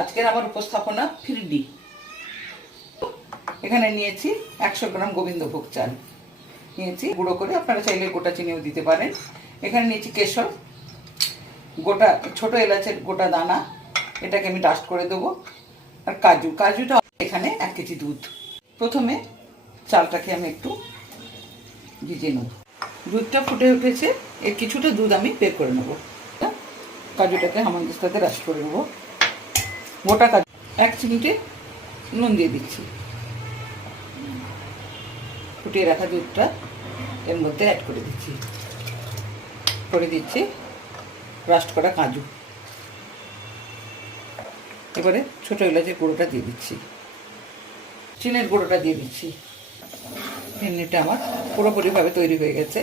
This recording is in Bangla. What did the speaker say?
আজকের আমার উপস্থাপনা ফিরডি। এখানে নিয়েছি 100 গ্রাম গোবিন্দভোগ চাল নিয়েছি গুঁড়ো করে, আপনারা চাইলে গোটা চিনিও দিতে পারেন। এখানে নিয়েছি কেশর, গোটা ছোট এলাচের গোটা দানা, এটাকে আমি ডাস্ট করে দেবো। আর কাজুটা এখানে 1 কেজি দুধ। প্রথমে চালটাকে আমি একটু ভিজিয়ে নেব। দুধটা ফুটে উঠেছে, এর কিছুটা দুধ আমি বের করে নেব। কাজুটাকে হামানদিস্তাতে রাস্ট করে নেব। গোটা কাজু 1 চিমটে নুন দিয়ে দিচ্ছি। ফুটিয়ে রাখা দুধটা এর মধ্যে অ্যাড করে দিচ্ছি রাস্ট করা কাজু। এবারে ছোটো এলাচের গুঁড়োটা দিয়ে দিচ্ছি, চিনের গুঁড়োটা দিয়ে দিচ্ছি। ফিরনিটা আমার পুরোপুরিভাবে তৈরি হয়ে গেছে।